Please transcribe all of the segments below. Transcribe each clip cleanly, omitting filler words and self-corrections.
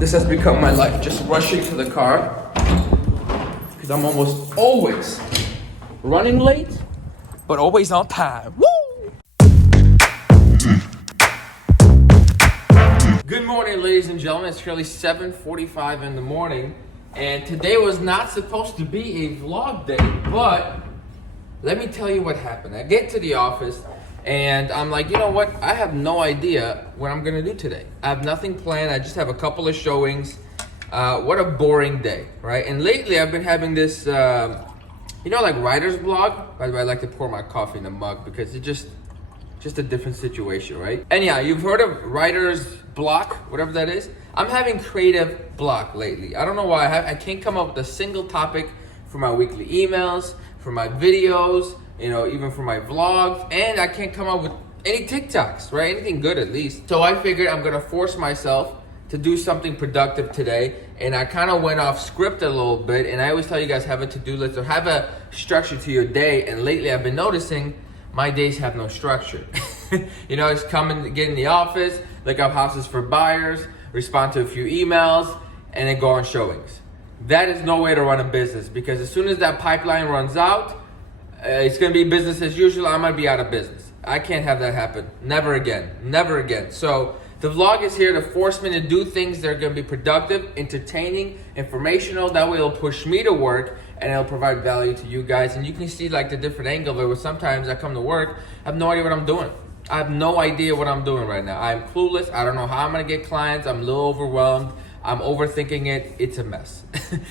This has become my life, just rushing to the car. Because I'm almost always running late, but always on time. Woo! Good morning, ladies and gentlemen. It's currently 7:45 in the morning. And today was not supposed to be a vlog day, but let me tell you what happened. I get to the office and I'm like, you know what? I have no idea what I'm gonna do today. I have nothing planned. I just have a couple of showings. What a boring day, right? And lately I've been having this, like writer's block. By the way, I like to pour my coffee in a mug because it's just a different situation, right? And yeah, you've heard of writer's block, whatever that is. I'm having creative block lately. I don't know why. I can't come up with a single topic for my weekly emails, for my videos, even for my vlogs, and I can't come up with any TikToks, right? Anything good at least. So I figured I'm gonna force myself to do something productive today, and I kind of went off script a little bit, and I always tell you guys have a to-do list or have a structure to your day, and lately I've been noticing my days have no structure. I just come and get in the office, look up houses for buyers, respond to a few emails, and then go on showings. That is no way to run a business, because as soon as that pipeline runs out, it's gonna be business as usual. I'm gonna be out of business. I can't have that happen. Never again, never again. So the vlog is here to force me to do things that are gonna be productive, entertaining, informational. That way it'll push me to work and it'll provide value to you guys. And you can see like the different angle of it, where sometimes I come to work, I have no idea what I'm doing. I have no idea what I'm doing right now. I'm clueless. I don't know how I'm gonna get clients. I'm a little overwhelmed. I'm overthinking it. It's a mess.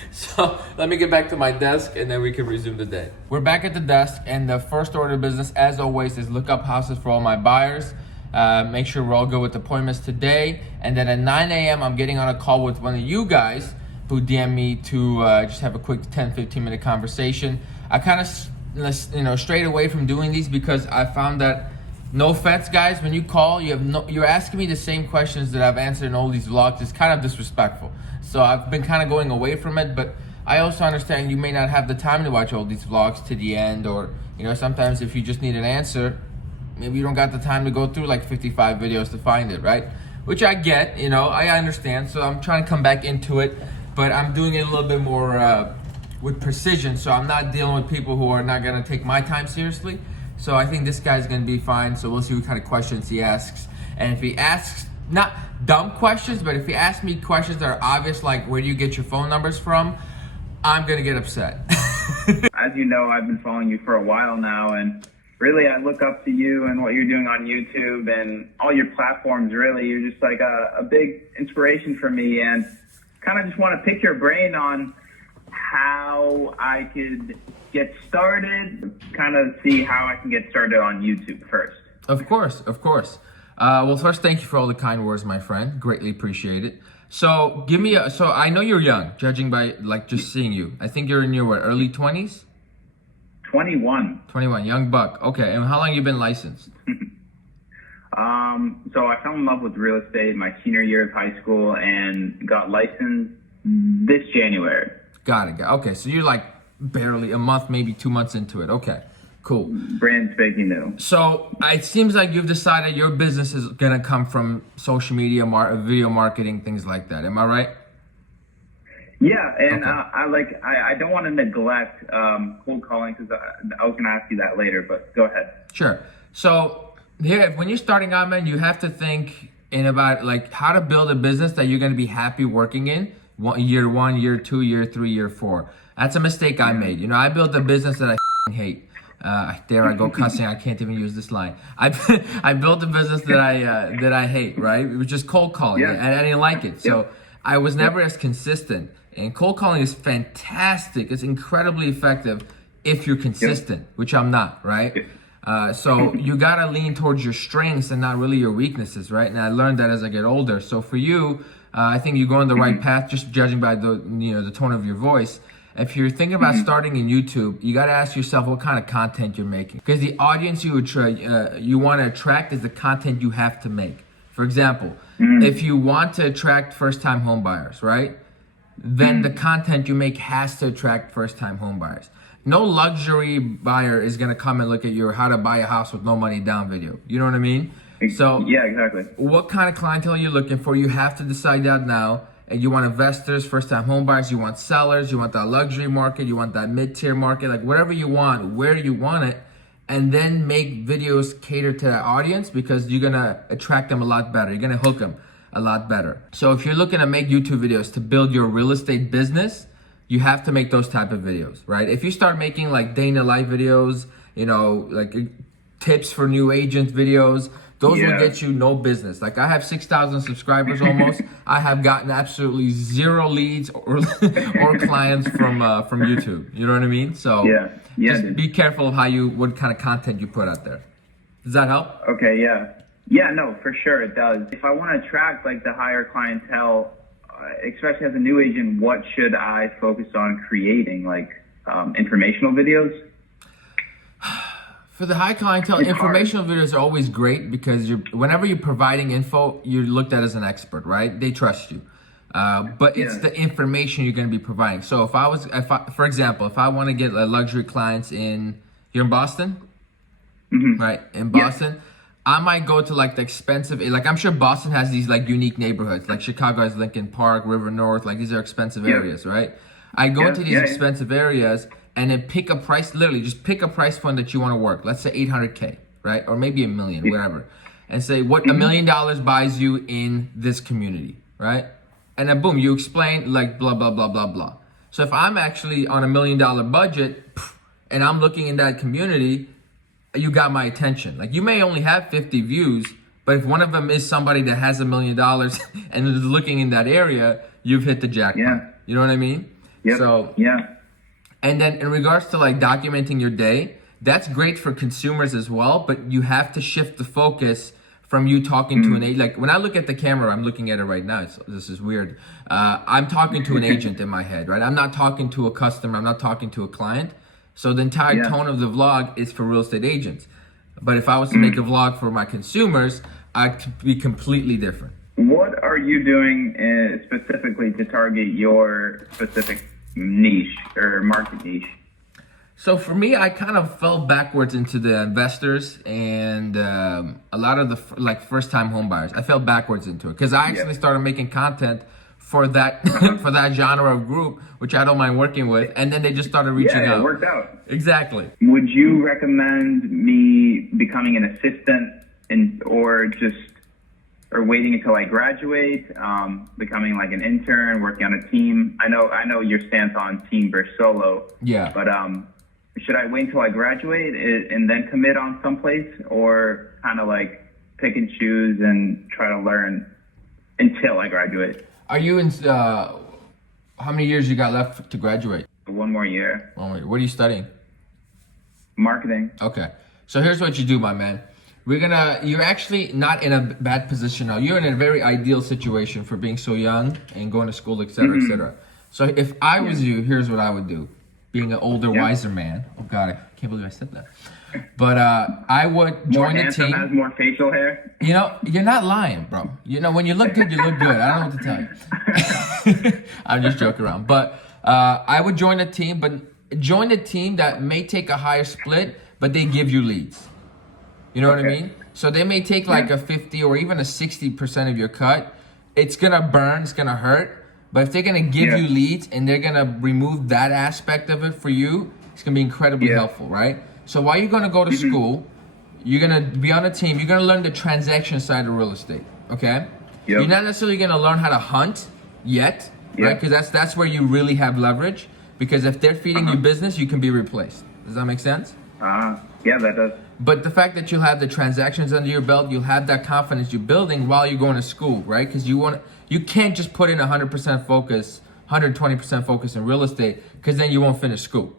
So let me get back to my desk and then we can resume the day. We're back at the desk, and the first order of business, as always, is look up houses for all my buyers. Make sure we're all good with appointments today. And then at 9 a.m., I'm getting on a call with one of you guys who DM me to just have a quick 10-15 minute conversation. I kind of strayed away from doing these because I found that, no offense, guys, when you call, you're asking me the same questions that I've answered in all these vlogs. It's kind of disrespectful. So I've been kind of going away from it, but I also understand you may not have the time to watch all these vlogs to the end, or sometimes if you just need an answer, maybe you don't got the time to go through like 55 videos to find it, right? Which I get, I understand. So I'm trying to come back into it, but I'm doing it a little bit more with precision. So I'm not dealing with people who are not gonna take my time seriously. So I think this guy's gonna be fine. So we'll see what kind of questions he asks. And if he asks, not dumb questions, but if he asks me questions that are obvious, like where do you get your phone numbers from, I'm gonna get upset. As you know, I've been following you for a while now, and really I look up to you and what you're doing on YouTube and all your platforms. Really, you're just like a big inspiration for me, and kind of just want to pick your brain on how I could get started, kind of see how I can get started on YouTube first. Of course. Well, first, thank you for all the kind words, my friend. Greatly appreciate it. So so I know you're young, judging by just seeing you. I think you're in your early 20s? 21. 21, young buck. Okay, and how long you been licensed? So I fell in love with real estate my senior year of high school and got licensed this January. Got it. Okay, so you're like barely a month, maybe 2 months into it. Okay, cool. Brand spanking new. So it seems like you've decided your business is gonna come from social media, video marketing, things like that. Am I right? Yeah, and okay. I don't want to neglect cold calling, because I was gonna ask you that later, but go ahead. Sure. So here, when you're starting out, man, you have to think about how to build a business that you're gonna be happy working in. Year 1, year 2, year 3, year 4. That's a mistake I made. I built a business that I hate. There I go cussing. I can't even use this line. I built a business that I hate, right? It was just cold calling, and I didn't like it. So I was never as consistent. And cold calling is fantastic. It's incredibly effective if you're consistent, which I'm not, right? So you gotta lean towards your strengths and not really your weaknesses, right? And I learned that as I get older. So for you, I think you're going the right path, just judging by the tone of your voice. If you're thinking about starting in YouTube, you got to ask yourself what kind of content you're making, because the audience you want to attract is the content you have to make. For example, if you want to attract first-time home buyers, right? Then the content you make has to attract first-time home buyers. No luxury buyer is going to come and look at your how to buy a house with no money down video. You know what I mean? So yeah, exactly. What kind of clientele you're looking for, you have to decide that now. and you want investors, first-time home buyers, you want sellers, you want that luxury market, you want that mid-tier market, like whatever you want, where you want it, and then make videos cater to that audience because you're gonna attract them a lot better. You're gonna hook them a lot better. So if you're looking to make YouTube videos to build your real estate business, you have to make those type of videos, right? If you start making like day in the life videos, you know, like tips for new agent videos, those will get you no business. Like I have 6,000 subscribers almost. I have gotten absolutely zero leads or clients from YouTube. You know what I mean? So just be careful of what kind of content you put out there. Does that help? Okay, yeah, no, for sure it does. If I want to attract like the higher clientele, especially as a new agent, what should I focus on creating? Like informational videos? For the high clientele, informational videos are always great because whenever you're providing info, you're looked at as an expert, right? They trust you. But it's the information you're going to be providing. So for example, if I want to get luxury clients you're in Boston, right? In Boston, I might go to like the expensive, like I'm sure Boston has these like unique neighborhoods, like Chicago has Lincoln Park, River North, like these are expensive areas, right? I go to these expensive areas and then pick a price, literally just pick a price point that you want to work. Let's say 800K, right? Or maybe $1 million, whatever. And say what $1 million buys you in this community, right? And then boom, you explain like blah, blah, blah, blah, blah. So if I'm actually on $1 million budget and I'm looking in that community, you got my attention. Like you may only have 50 views, but if one of them is somebody that has $1 million and is looking in that area, you've hit the jackpot. You know what I mean? So and then in regards to like documenting your day, that's great for consumers as well, but you have to shift the focus from you talking to an agent. Like when I look at the camera, I'm looking at it right now. This is weird. I'm talking to an agent in my head, right? I'm not talking to a customer. I'm not talking to a client. So the entire tone of the vlog is for real estate agents. But if I was to make a vlog for my consumers, I'd be completely different. What are you doing specifically to target your specific niche or market niche? So for me, I kind of fell backwards into the investors and a lot of the like first-time home buyers. I fell backwards into it because I actually started making content for that for that genre of group, which I don't mind working with, and then they just started reaching out. It worked out. Exactly. Would you recommend me becoming an assistant or waiting until I graduate, becoming like an intern, working on a team? I know your stance on team versus solo. Yeah. But should I wait until I graduate and then commit on someplace, or kind of like pick and choose and try to learn until I graduate? Are you in? How many years you got left to graduate? 1 more year. 1 more year. What are you studying? Marketing. Okay. So here's what you do, my man. You're actually not in a bad position now. You're in a very ideal situation for being so young and going to school, et cetera, et cetera. So if I was you, here's what I would do. Being an older, wiser man. Oh God, I can't believe I said that. But I would join the team. Has more facial hair. You know, you're not lying, bro. You know, when you look good, you look good. I don't know what to tell you. I'm just joking around. But I would join a team, but join a team that may take a higher split, but they give you leads. You know what I mean? So they may take like a 50 or even a 60% of your cut. It's going to burn. It's going to hurt. But if they're going to give you leads and they're going to remove that aspect of it for you, it's going to be incredibly helpful, right? So while you're going to go to school, you're going to be on a team. You're going to learn the transaction side of real estate, okay? You're not necessarily going to learn how to hunt yet, right? Because that's where you really have leverage. Because if they're feeding you business, you can be replaced. Does that make sense? Yeah, that does. But the fact that you'll have the transactions under your belt, you'll have that confidence you're building while you're going to school, right? Because you can't just put in 100% focus, 120% focus in real estate, because then you won't finish school.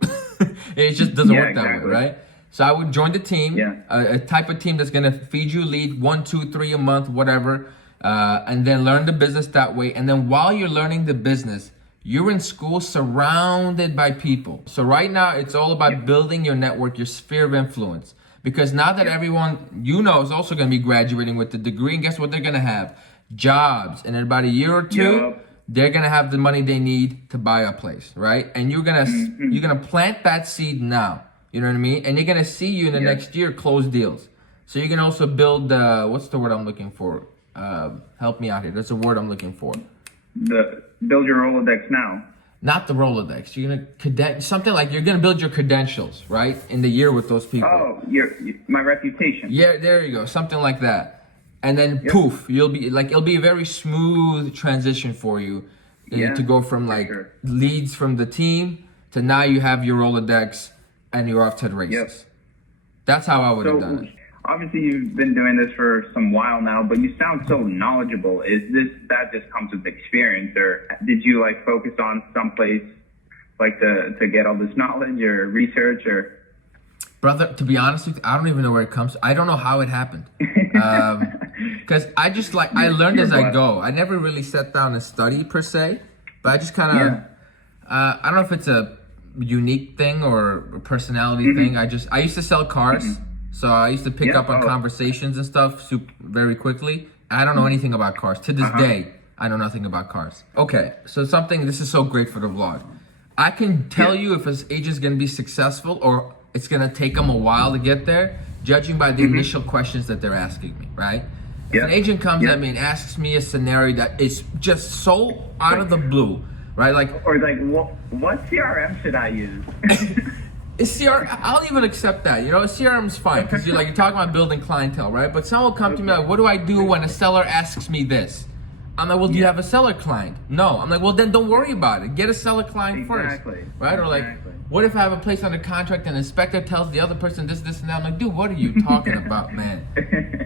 It just doesn't work that way, right? So I would join the team, a type of team that's going to feed you lead 1, 2, 3 a month, whatever, and then learn the business that way. And then while you're learning the business, you're in school surrounded by people. So right now, it's all about building your network, your sphere of influence. Because now that everyone you know is also going to be graduating with the degree, and guess what they're going to have? Jobs. And in about a year or two, they're going to have the money they need to buy a place, right? And you're going to plant that seed now. You know what I mean? And they're going to see you in the next year close deals. So you can also build, what's the word I'm looking for? Help me out here. That's a word I'm looking for. The build your Rolodex now? Not the Rolodex. You're gonna something like you're gonna build your credentials, right? In the year with those people. Oh, my reputation. Yeah, there you go. Something like that. And then poof, you'll be like, it'll be a very smooth transition for you to go from like leads from the team to now you have your Rolodex and you're off to the races. Yep. That's how I would have done it. Obviously, you've been doing this for some while now, but you sound so knowledgeable. That just comes with experience, or did you like focus on someplace like to get all this knowledge or research or? Brother, to be honest with you, I don't even know where it comes. I don't know how it happened. Because I just I learned as I go. I never really sat down and studied per se, but I just kind of, I don't know if it's a unique thing or a personality thing. I used to sell cars. So I used to pick up on conversations and stuff very quickly. I don't know anything about cars. To this day, I know nothing about cars. Okay, so this is so great for the vlog. I can tell you if an agent's gonna be successful or it's gonna take them a while to get there, judging by the initial questions that they're asking me, right? If an agent comes at me and asks me a scenario that is just so out of the blue, right? Or what CRM should I use? I'll even accept that. You know, CRM's fine because you're talking about building clientele, right? But someone will come to me like, what do I do when a seller asks me this? I'm like, well, do you have a seller client? No. I'm like, well, then don't worry about it. Get a seller client first, right? Or what if I have a place under contract and the inspector tells the other person this, and that? I'm like, dude, what are you talking about, man?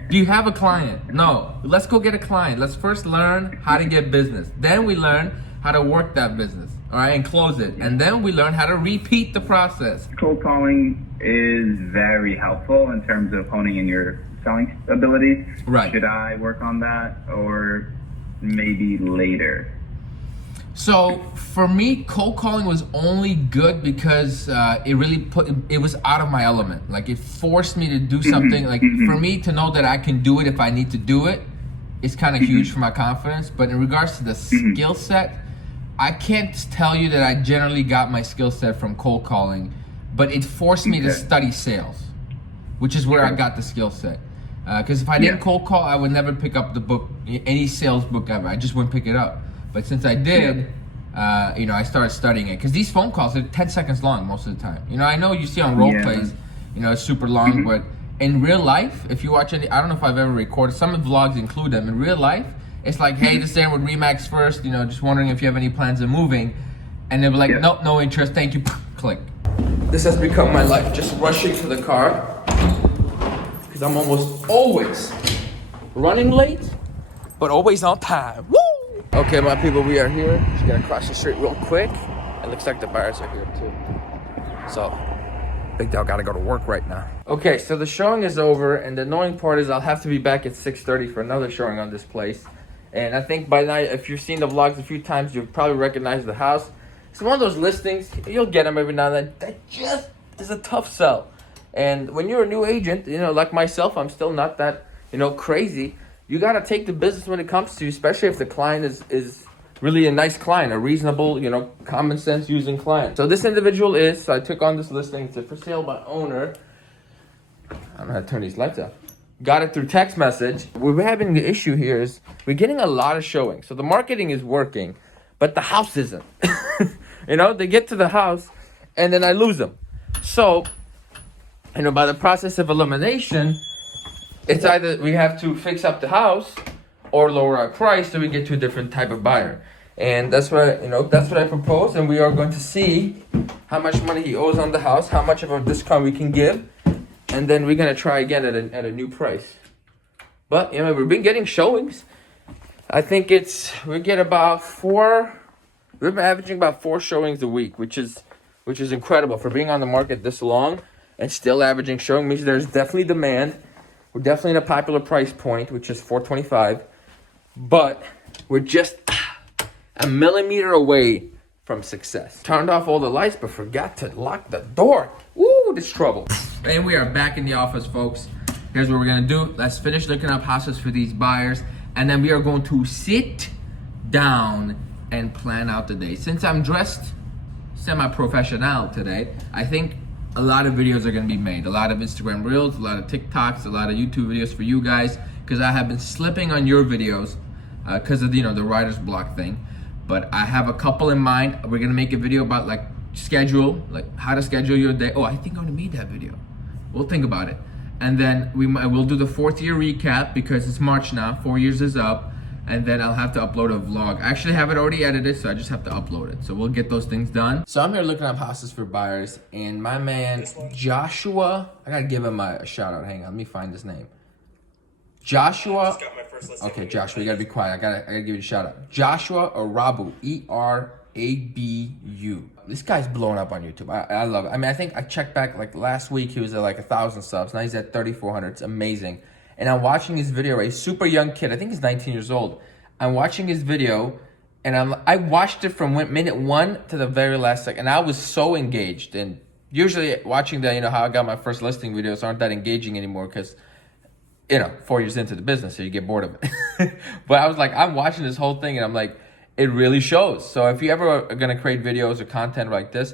Do you have a client? No. Let's go get a client. Let's first learn how to get business. Then we learn how to work that business, all right, and close it. And then we learn how to repeat the process. Cold calling is very helpful in terms of honing in your selling abilities. Right. Should I work on that or maybe later? So for me, cold calling was only good because it was out of my element. Like it forced me to do something. For me to know that I can do it if I need to do it, is kind of huge for my confidence. But in regards to the skill set, I can't tell you that I generally got my skill set from cold calling, but it forced me to study sales, which is where I got the skill set. Because if I didn't cold call, I would never pick up the book, any sales book ever. I just wouldn't pick it up. But since I did, I started studying it. Because these phone calls are 10 seconds long most of the time. I know you see on role plays, it's super long, but in real life, if you watch any, I don't know if I've ever recorded, some vlogs include them. In real life, it's like, hey, this is Aaron with Remax First, just wondering if you have any plans of moving. And they'll be like, nope, no interest, thank you, click. This has become my life, just rushing to the car. Because I'm almost always running late, but always on time. Woo! Okay, my people, we are here. Just gonna cross the street real quick. It looks like the buyers are here too. So, Big Dog gotta go to work right now. Okay, so the showing is over, and the annoying part is I'll have to be back at 6:30 for another showing on this place. And I think by now, if you've seen the vlogs a few times, you'll probably recognize the house. It's one of those listings, you'll get them every now and then, that just is a tough sell. And when you're a new agent, like myself, I'm still not that, crazy. You gotta take the business when it comes to you, especially if the client is really a nice client, a reasonable, common sense using client. So this individual I took on this listing. It's a for sale by owner. I don't know how to turn these lights off. Got it through text message. We're having the issue here is we're getting a lot of showings. So the marketing is working, but the house isn't. They get to the house and then I lose them. So, by the process of elimination, it's either we have to fix up the house or lower our price so we get to a different type of buyer. And that's what I propose, and we are going to see how much money he owes on the house, how much of a discount we can give, and then we're gonna try again at a new price. But we've been getting showings. I think we're averaging about 4 showings a week, which is incredible for being on the market this long and still averaging showing means there's definitely demand. We're definitely in a popular price point, which is $425, but we're just a millimeter away from success. Turned off all the lights, but forgot to lock the door. Woo, this trouble. And we are back in the office, folks. Here's what we're gonna do. Let's finish looking up houses for these buyers, and then we are going to sit down and plan out the day. Since I'm dressed semi-professional today, I think a lot of videos are gonna be made. A lot of Instagram Reels, a lot of TikToks, a lot of YouTube videos for you guys, because I have been slipping on your videos because of the writer's block thing. but I have a couple in mind. We're gonna make a video about like schedule, like how to schedule your day. Oh, I think I already made that video. We'll think about it. And then we'll do the 4th year recap because it's March now, 4 years is up. And then I'll have to upload a vlog. I actually have it already edited, so I just have to upload it. So we'll get those things done. So I'm here looking up houses for buyers, and my man Joshua, I gotta give him a shout out. Hang on, let me find his name. Joshua. Just got my first listing. Okay, Joshua, you gotta be quiet. I gotta give you a shout out. Joshua Arabu, ERABU. This guy's blowing up on YouTube. I love it. I mean, I think I checked back like last week. He was at like 1,000 subs. Now he's at 3,400. It's amazing. And I'm watching his video, right? Super young kid. I think he's 19 years old. I'm watching his video, and I watched it from minute 1 to the very last second. And I was so engaged. And usually watching that, you know, how I got my first listing videos aren't that engaging anymore because, you know, 4 years into the business, so you get bored of it. But I was like, I'm watching this whole thing, and I'm like, it really shows. So if you ever are gonna create videos or content like this,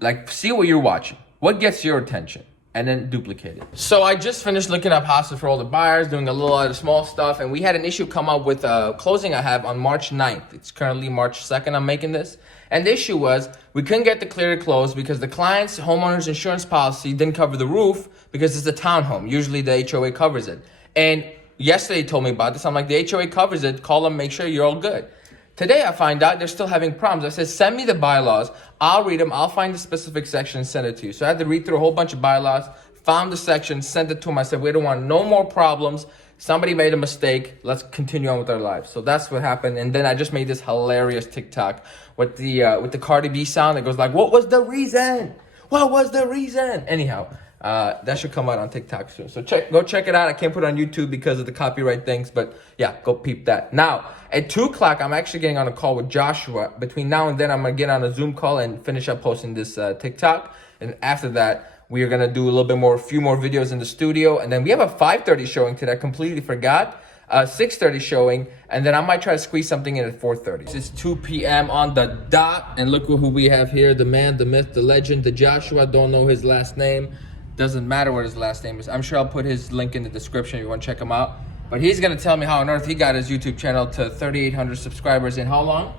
like see what you're watching. What gets your attention? And then duplicate it. So I just finished looking up houses for all the buyers, doing a little other small stuff, and we had an issue come up with a closing I have on March 9th. It's currently March 2nd I'm making this. And the issue was we couldn't get the clear to close because the client's homeowner's insurance policy didn't cover the roof because it's a townhome. Usually the HOA covers it. And yesterday he told me about this. I'm like, the HOA covers it. Call them, make sure you're all good. Today I find out they're still having problems. I said, send me the bylaws. I'll read them. I'll find the specific section and send it to you. So I had to read through a whole bunch of bylaws, found the section, sent it to them. I said, we don't want no more problems. Somebody made a mistake. Let's continue on with our lives. So that's what happened. And then I just made this hilarious TikTok with the Cardi B sound that goes like, what was the reason? What was the reason? Anyhow, that should come out on TikTok soon. So go check it out. I can't put it on YouTube because of the copyright things, but yeah, go peep that. Now, at 2 o'clock, I'm actually getting on a call with Joshua. Between now and then, I'm gonna get on a Zoom call and finish up posting this TikTok. And after that, we are gonna do a little bit more, a few more videos in the studio. And then we have a 5:30 showing today. I completely forgot. 6:30 showing, and then I might try to squeeze something in at 4:30. It's 2 p.m. on the dot, and look who we have here: the man, the myth, the legend, the Joshua. Don't know his last name. Doesn't matter what his last name is. I'm sure I'll put his link in the description if you want to check him out. But he's gonna tell me how on earth he got his YouTube channel to 3,800 subscribers in how long?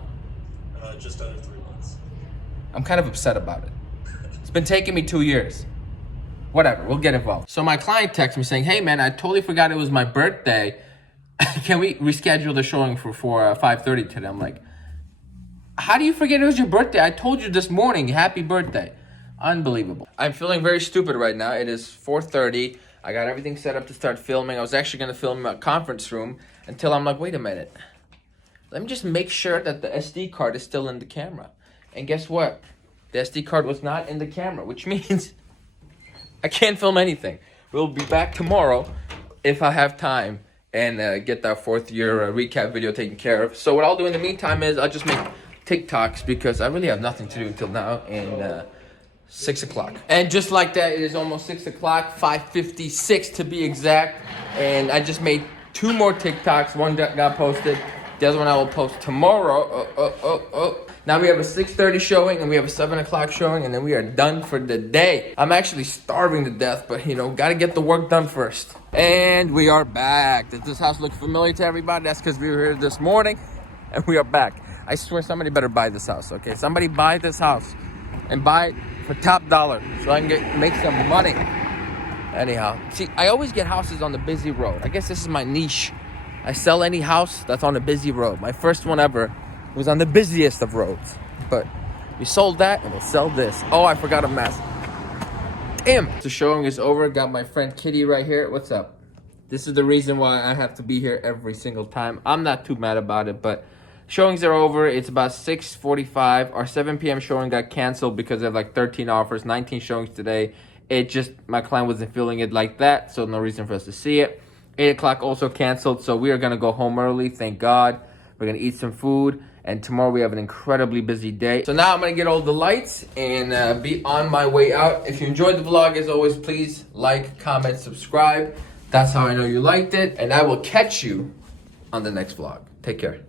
Just under 3 months. I'm kind of upset about it. It's been taking me 2 years. Whatever, we'll get involved. So my client texted me saying, hey man, I totally forgot it was my birthday. Can we reschedule the showing for 5:30 today? I'm like, how do you forget it was your birthday? I told you this morning, happy birthday. Unbelievable. I'm feeling very stupid right now. It is 4:30. I got everything set up to start filming. I was actually gonna film a conference room until I'm like, wait a minute. Let me just make sure that the SD card is still in the camera. And guess what? The SD card was not in the camera, which means I can't film anything. We'll be back tomorrow if I have time and get that 4th year recap video taken care of. So what I'll do in the meantime is I'll just make TikToks because I really have nothing to do until now and 6 o'clock. And just like that, it is almost 6 o'clock, 5:56 to be exact. And I just made 2 more TikToks. One got posted. The other one I will post tomorrow. Now we have a 6:30 showing and we have a 7 o'clock showing, and then we are done for the day. I'm actually starving to death, but you know, gotta get the work done first. And we are back. Does this house look familiar to everybody? That's because we were here this morning and we are back. I swear somebody better buy this house, okay? Somebody buy this house and buy it for top dollar so I can make some money. Anyhow, see, I always get houses on the busy road. I guess this is my niche. I sell any house that's on a busy road. My first one ever was on the busiest of roads. But we sold that and we'll sell this. Oh, I forgot a mask. Damn. The showing is over. Got my friend Kitty right here. What's up? This is the reason why I have to be here every single time. I'm not too mad about it, but showings are over. It's about 6:45. Our 7 p.m. showing got canceled because of like 13 offers, 19 showings today. It just, my client wasn't feeling it like that, so no reason for us to see it. 8 o'clock also canceled, so we are going to go home early, thank God. We're going to eat some food, and tomorrow we have an incredibly busy day. So now I'm going to get all the lights and be on my way out. If you enjoyed the vlog, as always, please like, comment, subscribe. That's how I know you liked it, and I will catch you on the next vlog. Take care.